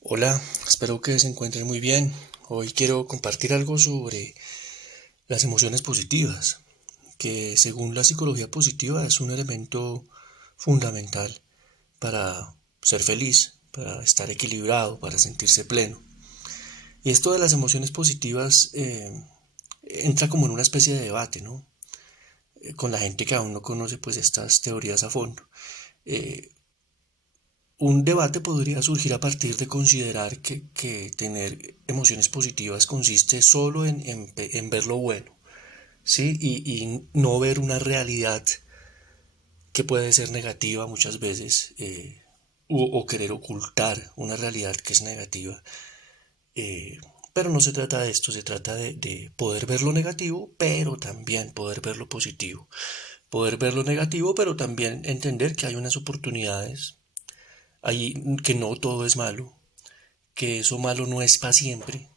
Hola, espero que se encuentren muy bien. Hoy quiero compartir algo sobre las emociones positivas, que según la psicología positiva es un elemento fundamental para ser feliz, para estar equilibrado, para sentirse pleno. Y esto de las emociones positivas entra como en una especie de debate, ¿no? Con la gente que aún no conoce pues estas teorías a fondo. Eh, Un debate podría surgir a partir de considerar que tener emociones positivas consiste solo en ver lo bueno, ¿sí? Y no ver una realidad que puede ser negativa muchas veces, o querer ocultar una realidad que es negativa. Eh, pero no se trata de esto, se trata de poder ver lo negativo, pero también poder ver lo positivo. Poder ver lo negativo, pero también entender que hay unas oportunidades, hay, que no todo es malo, que eso malo no es para siempre,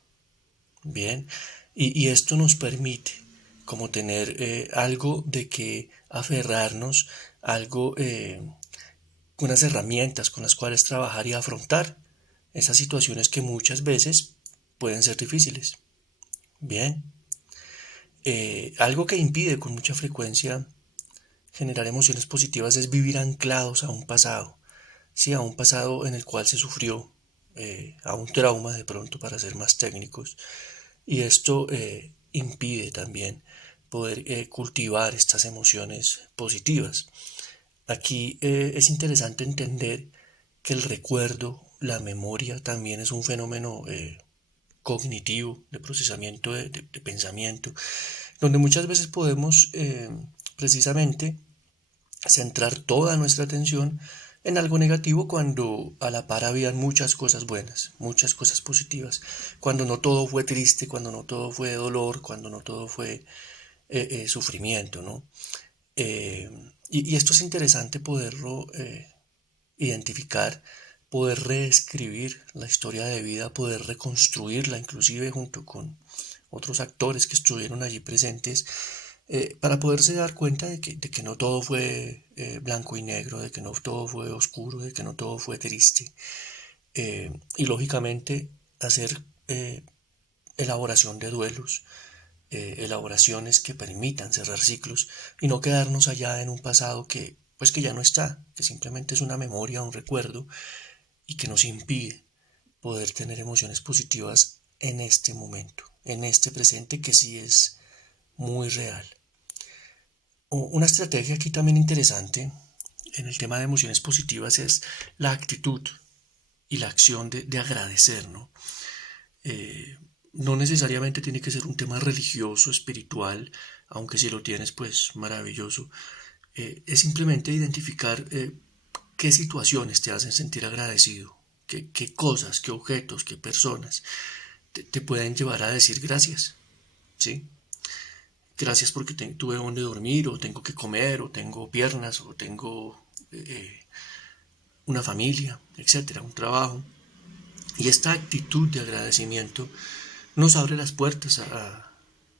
¿bien? Y esto nos permite como tener algo de que aferrarnos, algo, unas herramientas con las cuales trabajar y afrontar esas situaciones que muchas veces pueden ser difíciles, ¿bien? Algo que impide con mucha frecuencia generar emociones positivas es vivir anclados a un pasado, sí, a un pasado en el cual se sufrió, a un trauma de pronto para ser más técnicos. Y esto impide también poder cultivar estas emociones positivas. Aquí es interesante entender que el recuerdo, la memoria también es un fenómeno cognitivo de procesamiento de pensamiento, donde muchas veces podemos precisamente centrar toda nuestra atención en algo negativo cuando a la par habían muchas cosas buenas, muchas cosas positivas, cuando no todo fue triste, cuando no todo fue dolor, cuando no todo fue sufrimiento, ¿no? Eh, y esto es interesante poderlo identificar, poder reescribir la historia de vida, poder reconstruirla inclusive junto con otros actores que estuvieron allí presentes, para poderse dar cuenta de que no todo fue blanco y negro, de que no todo fue oscuro, de que no todo fue triste. Y lógicamente hacer elaboración de duelos, elaboraciones que permitan cerrar ciclos y no quedarnos allá en un pasado que pues que ya no está, que simplemente es una memoria, un recuerdo y que nos impide poder tener emociones positivas en este momento, en este presente que sí es muy real. Una estrategia aquí también interesante en el tema de emociones positivas es la actitud y la acción de agradecer, ¿no? No necesariamente tiene que ser un tema religioso, espiritual, aunque si lo tienes, pues maravilloso. Es simplemente identificar qué situaciones te hacen sentir agradecido, qué cosas, qué objetos, qué personas te pueden llevar a decir gracias, ¿sí? Gracias porque tuve donde dormir, o tengo que comer, o tengo piernas, o tengo una familia, etcétera, un trabajo. Y esta actitud de agradecimiento nos abre las puertas a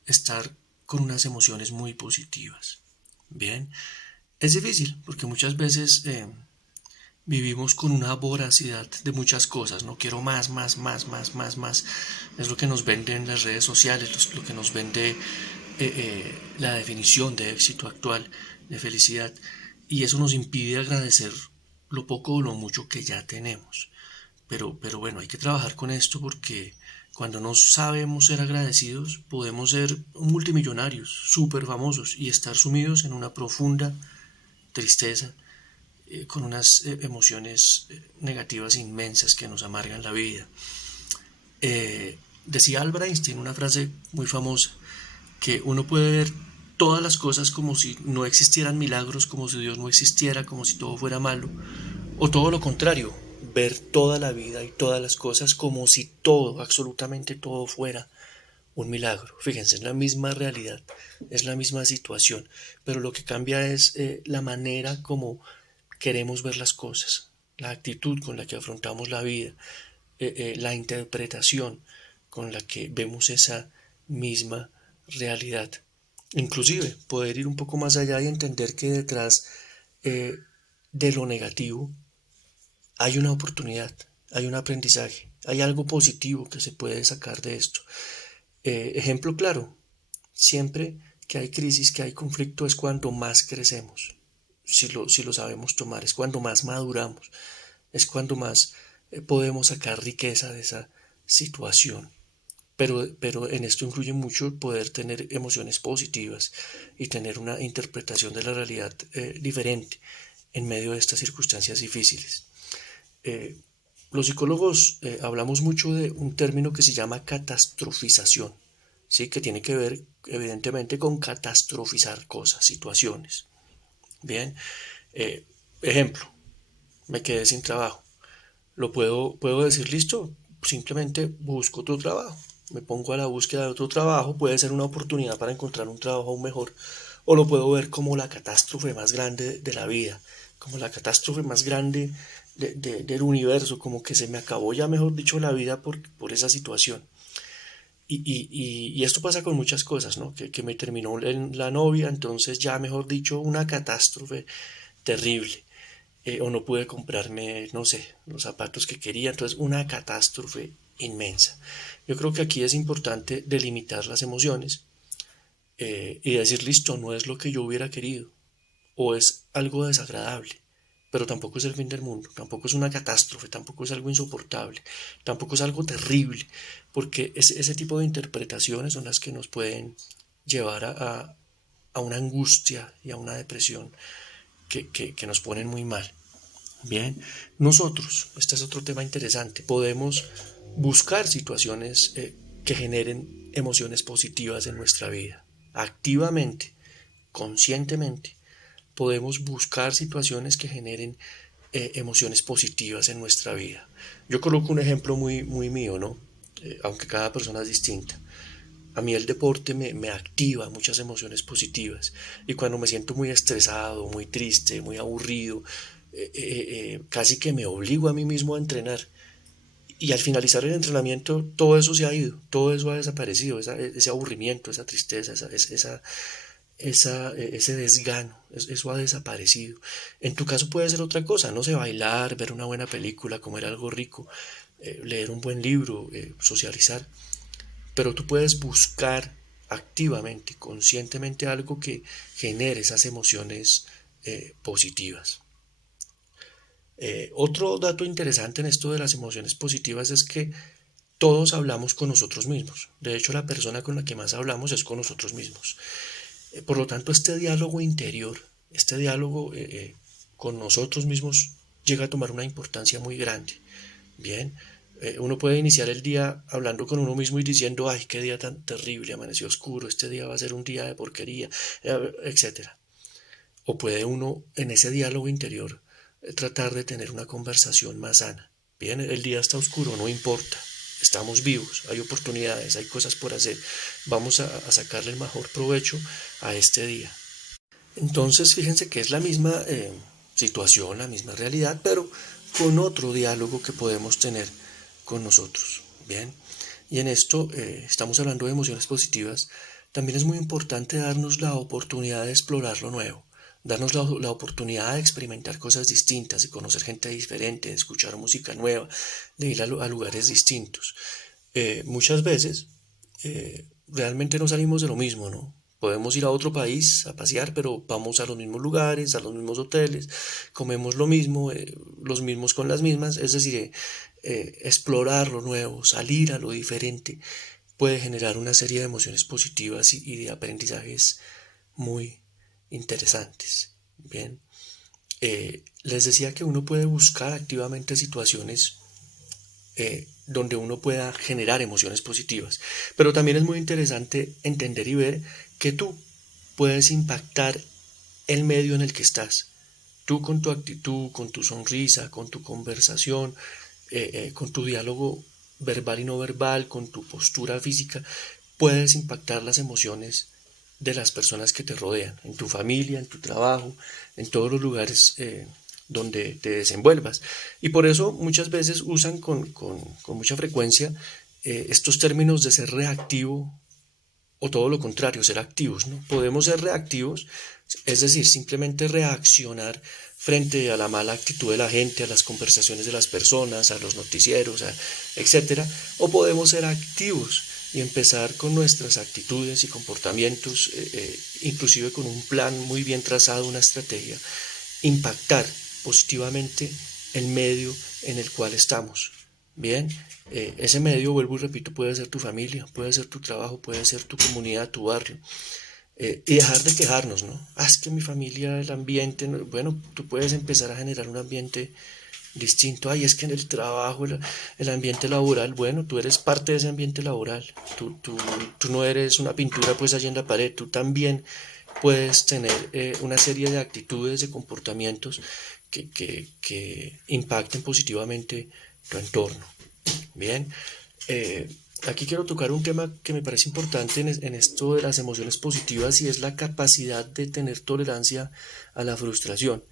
estar con unas emociones muy positivas. Bien, es difícil porque muchas veces vivimos con una voracidad de muchas cosas, no quiero más, más, más, más, más, más. Es lo que nos venden las redes sociales, lo que nos vende la definición de éxito actual, de felicidad. Y eso nos impide agradecer lo poco o lo mucho que ya tenemos. Pero bueno, hay que trabajar con esto porque cuando no sabemos ser agradecidos, podemos ser multimillonarios, súper famosos y estar sumidos en una profunda tristeza, con unas emociones negativas inmensas que nos amargan la vida. Decía Albert Einstein una frase muy famosa, que uno puede ver todas las cosas como si no existieran milagros, como si Dios no existiera, como si todo fuera malo, o todo lo contrario, ver toda la vida y todas las cosas como si todo, absolutamente todo fuera un milagro. Fíjense, es la misma realidad, es la misma situación, pero lo que cambia es la manera como queremos ver las cosas, la actitud con la que afrontamos la vida, la interpretación con la que vemos esa misma realidad. Inclusive poder ir un poco más allá y entender que detrás eh, de lo negativo hay una oportunidad, hay un aprendizaje, hay algo positivo que se puede sacar de esto. Ejemplo claro, siempre que hay crisis, que hay conflicto, es cuando más crecemos, si lo sabemos tomar, es cuando más maduramos, es cuando más podemos sacar riqueza de esa situación. Pero en esto influye mucho poder tener emociones positivas y tener una interpretación de la realidad diferente en medio de estas circunstancias difíciles. Eh, los psicólogos hablamos mucho de un término que se llama catastrofización, ¿sí? Que tiene que ver evidentemente con catastrofizar cosas, situaciones. Bien, eh, ejemplo, me quedé sin trabajo. Puedo decir, listo, simplemente busco otro trabajo. Me pongo a la búsqueda de otro trabajo, puede ser una oportunidad para encontrar un trabajo aún mejor, o lo puedo ver como la catástrofe más grande de la vida, como la catástrofe más grande del universo, como que se me acabó ya, mejor dicho, la vida por esa situación. Y esto pasa con muchas cosas, ¿no? Que me terminó la novia, entonces ya, mejor dicho, una catástrofe terrible. O no pude comprarme, no sé, los zapatos que quería, entonces una catástrofe inmensa. Yo creo que aquí es importante delimitar las emociones y decir, listo, no es lo que yo hubiera querido, o es algo desagradable, pero tampoco es el fin del mundo, tampoco es una catástrofe, tampoco es algo insoportable, tampoco es algo terrible, porque ese tipo de interpretaciones son las que nos pueden llevar a una angustia y a una depresión que nos ponen muy mal. Bien, nosotros, este es otro tema interesante, podemos buscar situaciones que generen emociones positivas en nuestra vida. Activamente, conscientemente, podemos buscar situaciones que generen emociones positivas en nuestra vida. Yo coloco un ejemplo muy mío, ¿no? Aunque cada persona es distinta. A mí el deporte me activa muchas emociones positivas y cuando me siento muy estresado, muy triste, muy aburrido, casi que me obligo a mí mismo a entrenar y al finalizar el entrenamiento todo eso se ha ido, todo eso ha desaparecido, ese aburrimiento, esa tristeza, ese desgano, eso ha desaparecido. En tu caso puede ser otra cosa, no sé, bailar, ver una buena película, comer algo rico, leer un buen libro, socializar, pero tú puedes buscar activamente, conscientemente algo que genere esas emociones positivas. Otro dato interesante en esto de las emociones positivas es que todos hablamos con nosotros mismos. De hecho, la persona con la que más hablamos es con nosotros mismos. Por lo tanto, este diálogo interior, este diálogo con nosotros mismos llega a tomar una importancia muy grande. Bien, uno puede iniciar el día hablando con uno mismo y diciendo, ay, qué día tan terrible, amaneció oscuro, este día va a ser un día de porquería, etcétera. O puede uno en ese diálogo interior tratar de tener una conversación más sana. Bien, el día está oscuro, no importa, estamos vivos, hay oportunidades, hay cosas por hacer, vamos a sacarle el mejor provecho a este día. Entonces, fíjense que es la misma situación, la misma realidad, pero con otro diálogo que podemos tener con nosotros. Bien, y en esto estamos hablando de emociones positivas. También es muy importante darnos la oportunidad de explorar lo nuevo, darnos la oportunidad de experimentar cosas distintas, de conocer gente diferente, de escuchar música nueva, de ir a lugares distintos. Muchas veces realmente no salimos de lo mismo, ¿no? Podemos ir a otro país a pasear, pero vamos a los mismos lugares, a los mismos hoteles, comemos lo mismo, los mismos con las mismas, es decir, explorar lo nuevo, salir a lo diferente, puede generar una serie de emociones positivas y de aprendizajes muy interesantes. Bien, les decía que uno puede buscar activamente situaciones donde uno pueda generar emociones positivas. Pero también es muy interesante entender y ver que tú puedes impactar el medio en el que estás. Tú con tu actitud, con tu sonrisa, con tu conversación, con tu diálogo verbal y no verbal, con tu postura física, puedes impactar las emociones de las personas que te rodean, en tu familia, en tu trabajo, en todos los lugares donde te desenvuelvas. Y por eso muchas veces usan con mucha frecuencia estos términos de ser reactivo o todo lo contrario, ser activos, ¿no? Podemos ser reactivos, es decir, simplemente reaccionar frente a la mala actitud de la gente, a las conversaciones de las personas, a los noticieros, etcétera, o podemos ser activos y empezar con nuestras actitudes y comportamientos, inclusive con un plan muy bien trazado, una estrategia, impactar positivamente el medio en el cual estamos. Bien, ese medio, vuelvo y repito, puede ser tu familia, puede ser tu trabajo, puede ser tu comunidad, tu barrio. Y dejar de quejarnos, ¿no? Es que mi familia, el ambiente, bueno, tú puedes empezar a generar un ambiente distinto. Ay, es que en el trabajo, el ambiente laboral, bueno, tú eres parte de ese ambiente laboral. Tú no eres una pintura pues allí en la pared, tú también puedes tener una serie de actitudes, de comportamientos que impacten positivamente tu entorno. Bien, eh, aquí quiero tocar un tema que me parece importante en esto de las emociones positivas y es la capacidad de tener tolerancia a la frustración.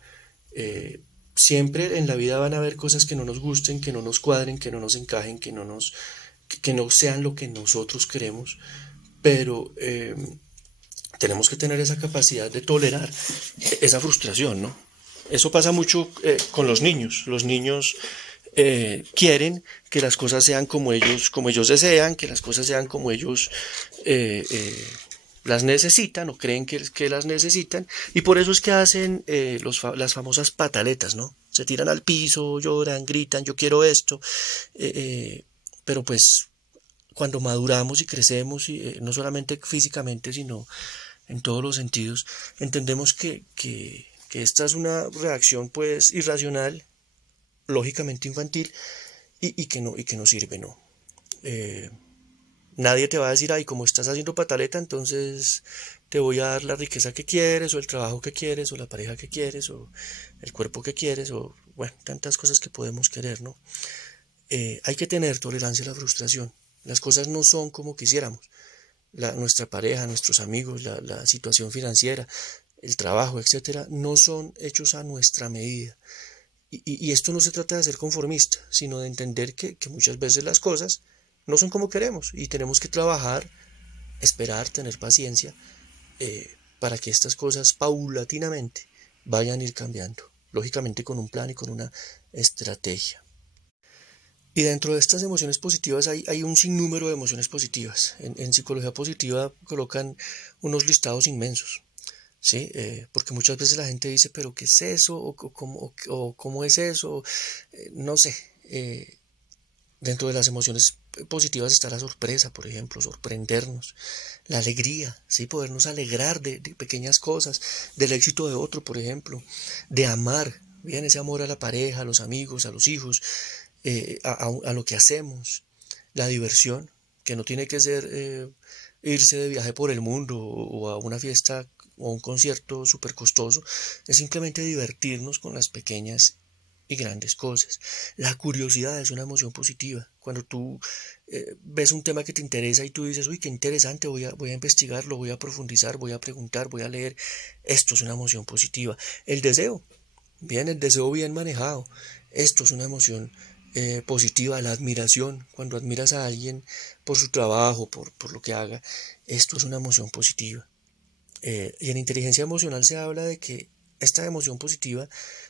Siempre en la vida van a haber cosas que no nos gusten, que no nos cuadren, que no nos encajen, que no sean lo que nosotros queremos, pero tenemos que tener esa capacidad de tolerar esa frustración, ¿no? Eso pasa mucho con los niños. Los niños quieren que las cosas sean como ellos desean, que las cosas sean como ellos las necesitan o creen que las necesitan, y por eso es que hacen las famosas pataletas, ¿no? Se tiran al piso, lloran, gritan, yo quiero esto, pero pues cuando maduramos y crecemos, y, no solamente físicamente, sino en todos los sentidos, entendemos que esta es una reacción pues irracional, lógicamente infantil, y que no sirve, ¿no? Eh, Nadie te va a decir, ay, como estás haciendo pataleta, entonces te voy a dar la riqueza que quieres, o el trabajo que quieres, o la pareja que quieres, o el cuerpo que quieres, o bueno, tantas cosas que podemos querer, ¿no? Hay que tener tolerancia a la frustración. Las cosas no son como quisiéramos. Nuestra pareja, nuestros amigos, la situación financiera, el trabajo, etcétera, no son hechos a nuestra medida. Y esto no se trata de ser conformista, sino de entender que muchas veces las cosas no son como queremos y tenemos que trabajar, esperar, tener paciencia para que estas cosas paulatinamente vayan a ir cambiando, lógicamente con un plan y con una estrategia. Y dentro de estas emociones positivas hay un sinnúmero de emociones positivas. En psicología positiva colocan unos listados inmensos. ¿Sí? Porque muchas veces la gente dice, pero ¿qué es eso? O ¿cómo es eso? No sé. Dentro de las emociones positivas está la sorpresa, por ejemplo, sorprendernos, la alegría, ¿sí? Podernos alegrar de pequeñas cosas, del éxito de otro, por ejemplo, de amar, bien, ese amor a la pareja, a los amigos, a los hijos, a lo que hacemos, la diversión, que no tiene que ser irse de viaje por el mundo o a una fiesta o un concierto súper costoso, es simplemente divertirnos con las pequeñas y grandes cosas. La curiosidad es una emoción positiva. Cuando tú ves un tema que te interesa y tú dices, uy, qué interesante, voy a investigarlo, voy a profundizar, voy a preguntar, voy a leer, esto es una emoción positiva. El deseo, bien, el deseo bien manejado, esto es una emoción positiva. La admiración, cuando admiras a alguien por su trabajo, por lo que haga, esto es una emoción positiva. Y en inteligencia emocional se habla de que esta emoción positiva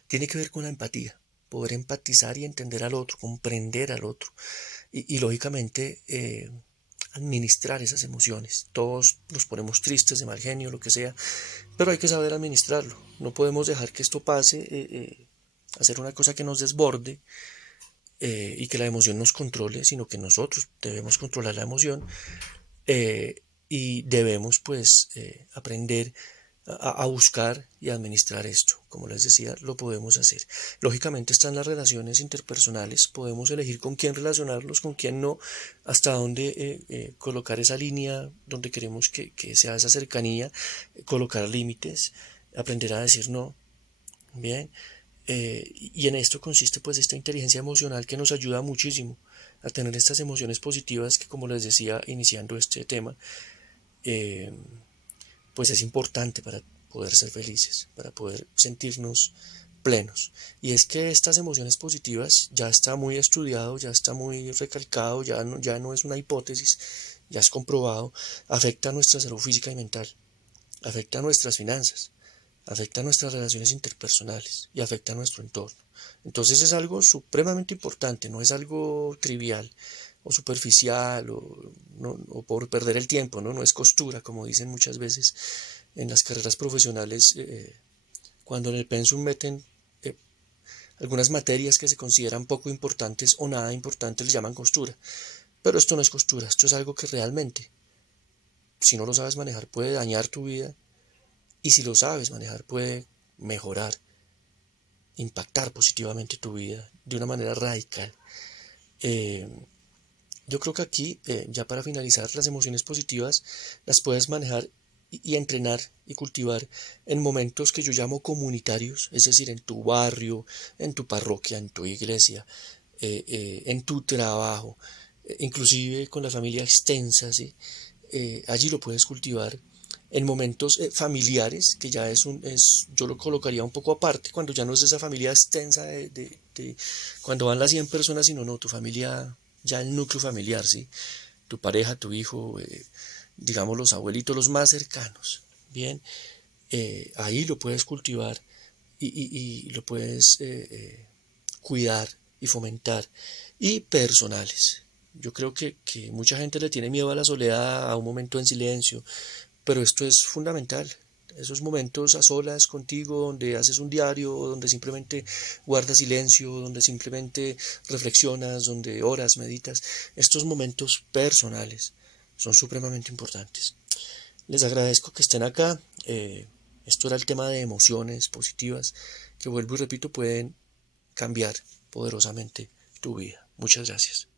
tiene que ver con la empatía, poder empatizar y entender al otro, comprender al otro y lógicamente administrar esas emociones. Todos nos ponemos tristes, de mal genio, lo que sea, pero hay que saber administrarlo. No podemos dejar que esto pase, hacer una cosa que nos desborde y que la emoción nos controle, sino que nosotros debemos controlar la emoción y debemos pues aprender a buscar y administrar esto. Como les decía, lo podemos hacer. Lógicamente están las relaciones interpersonales, podemos elegir con quién relacionarlos, con quién no, hasta dónde colocar esa línea donde queremos que sea esa cercanía, colocar límites, aprender a decir no. Bien, y en esto consiste pues esta inteligencia emocional que nos ayuda muchísimo a tener estas emociones positivas que, como les decía iniciando este tema, eh, pues es importante para poder ser felices, para poder sentirnos plenos. Y es que estas emociones positivas ya está muy estudiado, ya está muy recalcado, ya no es una hipótesis, ya es comprobado, afecta a nuestra salud física y mental, afecta a nuestras finanzas, afecta nuestras relaciones interpersonales y afecta a nuestro entorno. Entonces es algo supremamente importante, no es algo trivial o superficial o por perder el tiempo, ¿no? No es costura, como dicen muchas veces en las carreras profesionales, cuando en el pensum meten algunas materias que se consideran poco importantes o nada importantes, les llaman costura. Pero esto no es costura, esto es algo que realmente, si no lo sabes manejar, puede dañar tu vida, y si lo sabes manejar, puede mejorar, impactar positivamente tu vida de una manera radical. Eh, yo creo que aquí, ya para finalizar, las emociones positivas las puedes manejar y entrenar y cultivar en momentos que yo llamo comunitarios, es decir, en tu barrio, en tu parroquia, en tu iglesia, en tu trabajo, inclusive con la familia extensa, ¿sí? Allí lo puedes cultivar en momentos familiares, que ya yo lo colocaría un poco aparte, cuando ya no es esa familia extensa cuando van las 100 personas, sino no, tu familia, ya el núcleo familiar, ¿sí? Tu pareja, tu hijo, digamos los abuelitos, los más cercanos, ¿bien? Ahí lo puedes cultivar y lo puedes cuidar y fomentar. Y personales. Yo creo que mucha gente le tiene miedo a la soledad, a un momento en silencio, pero esto es fundamental. Esos momentos a solas contigo, donde haces un diario, donde simplemente guardas silencio, donde simplemente reflexionas, donde oras, meditas, estos momentos personales son supremamente importantes. Les agradezco que estén acá. Esto era el tema de emociones positivas, que vuelvo y repito, pueden cambiar poderosamente tu vida. Muchas gracias.